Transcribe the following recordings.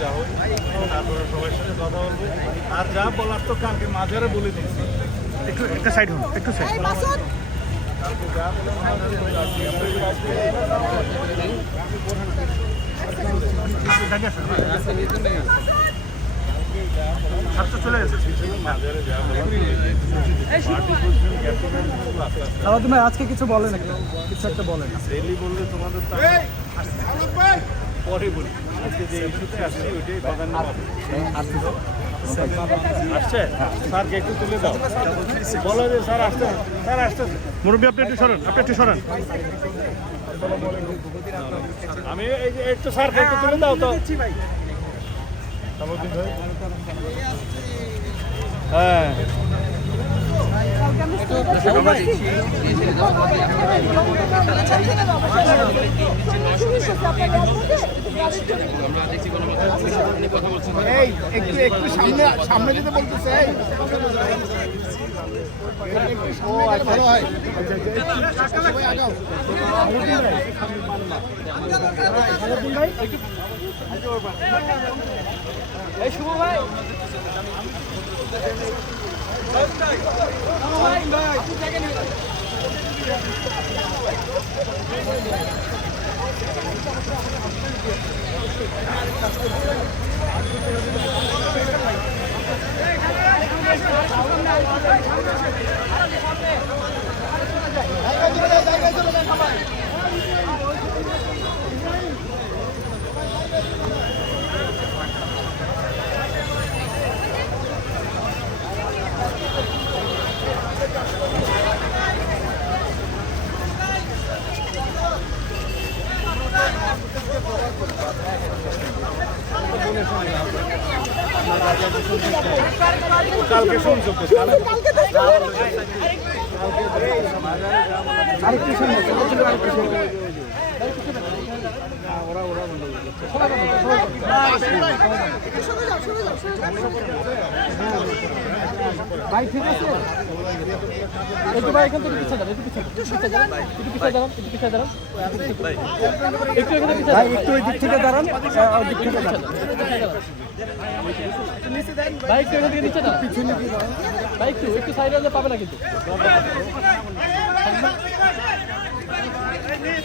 যাবো, তারপরে সবার সাথে কথা বলবো। আর যা বলার তো কালকে মাঝারে বলে দিচ্ছি। একটু একটা সাইড হন, একটু সাইড। কালকে যা বলে মাঝারে বলে দিচ্ছি। ছাত্র চলে গেছে। মাঝারে যা তুমি আজকে কিছু বলেন, একটা কিছু একটা বলেন। ডেইলি বললে তোমাদের তো পরে বলি। আজকে যে ইস্যুতে আসছি ওইটাই প্রাধান্য পাবে। আসছে স্যারকে একটু তুলে দাও, বলো যে স্যার আসতে, স্যার আসতেছে। মুরব্বী আপনি একটু সরেন, আপনি একটু সরেন। আমি এই যে একটু স্যারকে একটু তুলে দাও তো। হ্যাঁ একটু একটু সামনে সামনে যেতে বলতেছে। ভালো হয় শুভ ভাই কালকে শুনছো তো, আরেকটু সামনে, আরেকটু সামনে। ওরা ওরা বন্ধ ভাই ঠিক আছে, একটু ভাই এখান থেকে পিছিয়ে যান, একটু পিছিয়ে যান, একটু পিছিয়ে দাঁড়ান, একটু পিছিয়ে দাঁড়ান, একটু এখানে পিছিয়ে ভাই, একটু ওই দিক থেকে দাঁড়ান, ওই দিক থেকে দাঁড়ান ভাই, একটু এখান থেকে নিচে দাঁড়ান, পিছনে দিয়ে দাঁড়ান ভাই, একটু একটু সাইডে হলে পাবে না কিন্তু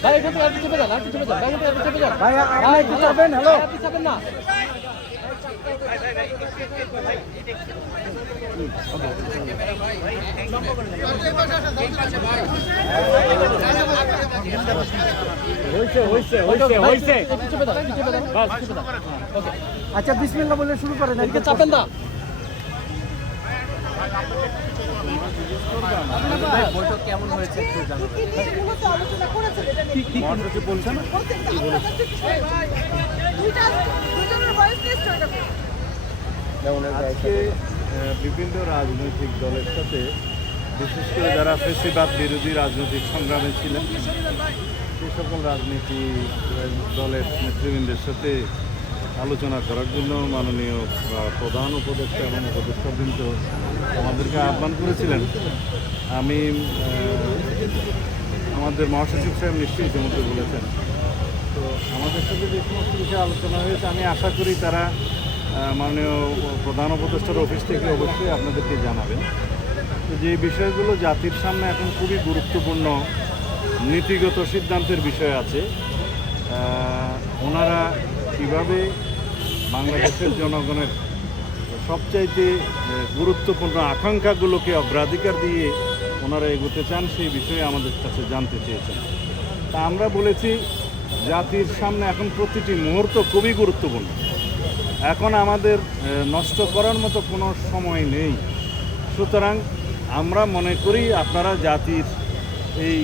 ভাই, এখান থেকে আর কিছু চেপে যান, আর কিছু চেপে যান ভাই, এখান থেকে আর চেপে যান ভাই, আপনি একটু চাপেন। হ্যালো, আপনি চাপেন না। আচ্ছা বিসমিল্লাহ বলে শুরু করেন, এদিকে চাপেন না। বৈঠক কেমন হয়েছে একটু মহাসচিব বলছে না আজকে বিভিন্ন রাজনৈতিক দলের সাথে, বিশেষ করে যারা ফেসিবাদ বিরোধী রাজনৈতিক সংগ্রামে ছিলেন, সে সকল রাজনীতি দলের নেতৃবৃন্দের সাথে আলোচনা করার জন্য মাননীয় প্রধান উপদেষ্টা এবং উপদেষ্টাবৃন্দ আমাদেরকে আহ্বান করেছিলেন। আমি আমাদের মহাসচিব সাহেব নিশ্চয়ই ইতিমধ্যে বলেছেন, তো আমাদের সাথে যে সমস্ত বিষয়ে আলোচনা হয়েছে, আমি আশা করি তারা মাননীয় প্রধান উপদেষ্টার অফিস থেকে অবশ্যই আপনাদেরকে জানাবেন। তো যে বিষয়গুলো জাতির সামনে এখন খুবই গুরুত্বপূর্ণ নীতিগত সিদ্ধান্তের বিষয় আছে, ওনারা কীভাবে বাংলাদেশের জনগণের সবচাইতে গুরুত্বপূর্ণ আকাঙ্ক্ষাগুলোকে অগ্রাধিকার দিয়ে ওনারা এগোতে চান, সেই বিষয়ে আমাদের কাছে জানতে চেয়েছেন। তা আমরা বলেছি, জাতির সামনে এখন প্রতিটি মুহূর্ত খুবই গুরুত্বপূর্ণ। এখন আমাদের নষ্ট করার মতো কোনো সময় নেই। সুতরাং আমরা মনে করি আপনারা জাতির এই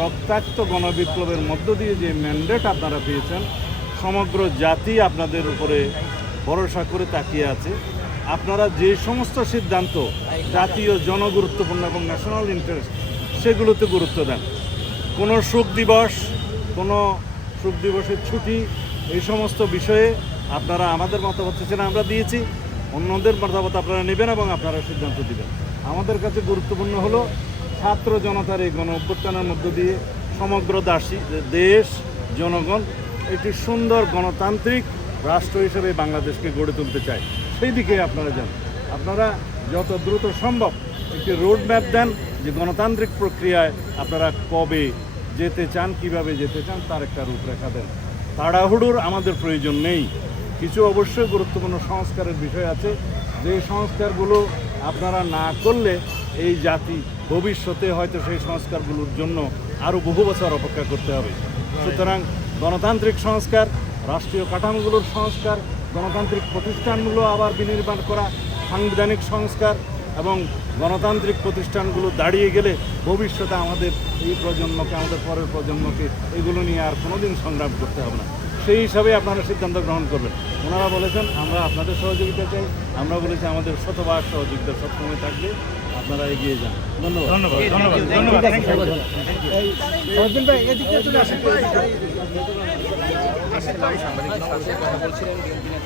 রক্তাক্ত গণবিপ্লবের মধ্য দিয়ে যে ম্যান্ডেট আপনারা পেয়েছেন, সমগ্র জাতি আপনাদের উপরে ভরসা করে তাকিয়ে আছে। আপনারা যে সমস্ত সিদ্ধান্ত জাতীয় জনগুরুত্বপূর্ণ এবং ন্যাশনাল ইন্টারেস্ট, সেগুলোতে গুরুত্ব দেন। কোনো শোক দিবসের ছুটি, এই সমস্ত বিষয়ে আপনারা আমাদের মতামত সেটা আমরা দিয়েছি, অন্যদের মতামত আপনারা নেবেন এবং আপনারা সিদ্ধান্ত দেবেন। আমাদের কাছে গুরুত্বপূর্ণ হলো ছাত্র জনতার এই গণ অভ্যুত্থানের মধ্য দিয়ে সমগ্র দেশ জনগণ একটি সুন্দর গণতান্ত্রিক রাষ্ট্র হিসেবে বাংলাদেশকে গড়ে তুলতে চায়, সেই দিকে আপনারা যান। আপনারা যত দ্রুত সম্ভব একটি রোড ম্যাপ দেন যে গণতান্ত্রিক প্রক্রিয়ায় আপনারা কবে যেতে চান, কিভাবে যেতে চান, তার একটা রূপরেখা দেন। তাড়াহুড়োর আমাদের প্রয়োজন নেই। কিছু অবশ্যই গুরুত্বপূর্ণ সংস্কারের বিষয় আছে, যে সংস্কারগুলো আপনারা না করলে এই জাতি ভবিষ্যতে হয়তো সেই সংস্কারগুলোর জন্য আরও বহু বছর অপেক্ষা করতে হবে। সুতরাং গণতান্ত্রিক সংস্কার, রাষ্ট্রীয় কাঠামোগুলোর সংস্কার, গণতান্ত্রিক প্রতিষ্ঠানগুলো আবার বিনির্মাণ করা, সাংবিধানিক সংস্কার এবং গণতান্ত্রিক প্রতিষ্ঠানগুলো দাঁড়িয়ে গেলে ভবিষ্যতে আমাদের এই প্রজন্মকে, আমাদের পরের প্রজন্মকে এগুলো নিয়ে আর কোনোদিন সংগ্রাম করতে হবে না। সেই হিসাবে আপনারা সিদ্ধান্ত গ্রহণ করবেন। ওনারা বলেছেন আমরা আপনাদের সহযোগিতা চাই, আমরা বলেছি আমাদের শতভাগ সহযোগিতা সবসময় থাকবে, আপনারা এগিয়ে যান। ধন্যবাদ। অর্জুন ভাই এদিকে চলে আসেন।